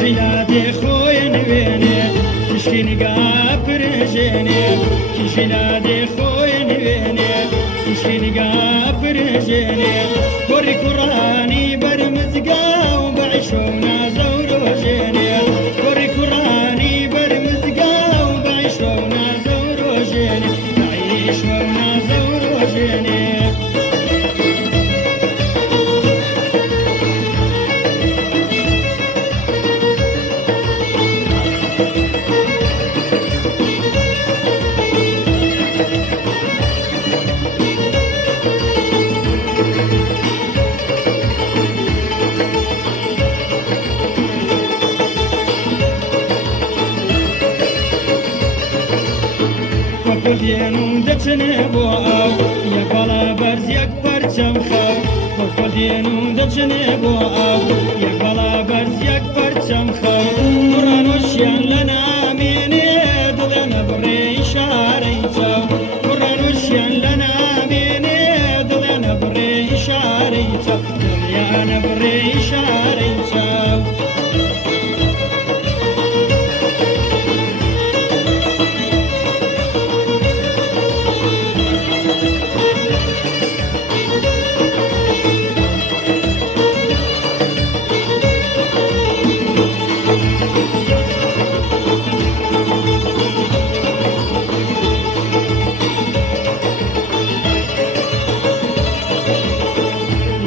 جلادي خويا نبيني تشكي نقاب رجيني جلادي خويا نبيني تشكي نقاب رجيني كوري كوراني برمزقا وبعيشونا زوروجيني كوري كوراني برمزقا وبعيشونا زوروجيني بعيشونا زوروجيني دينو دچنه بو او یک بالا برز یک پرچم خو کو دینو دچنه بو او یک بالا برز یک پرچم خو قرانوشیان لنا مینه دلنا بری اشاره تو قرانوشیان لنا مینه دلنا بری اشاره تو دلنا بری اشاره تو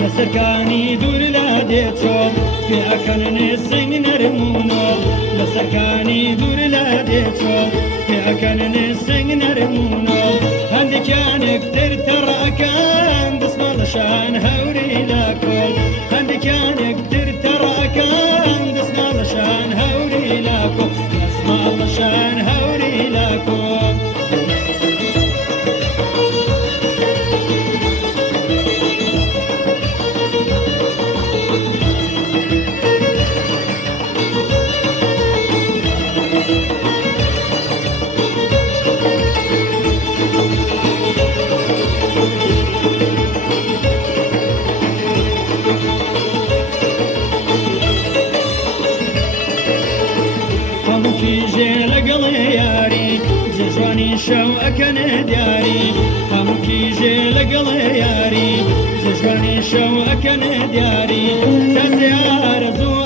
لسركاني دور لا ديتو في أكن نسين نرمونو لسركاني دور لا ديتو في أكن نسين نرمونو عندي كان كتر ترى كان بسم الله شان هوري لكل عندي كان كتر ترى كان بسم الله شان هوري لكل بسم الله شان هوري لكل كيجي لقل ياري زجواني شو أكن دياري قامو كيجي لقل ياري زجواني شو أكن دياري تزيار زواني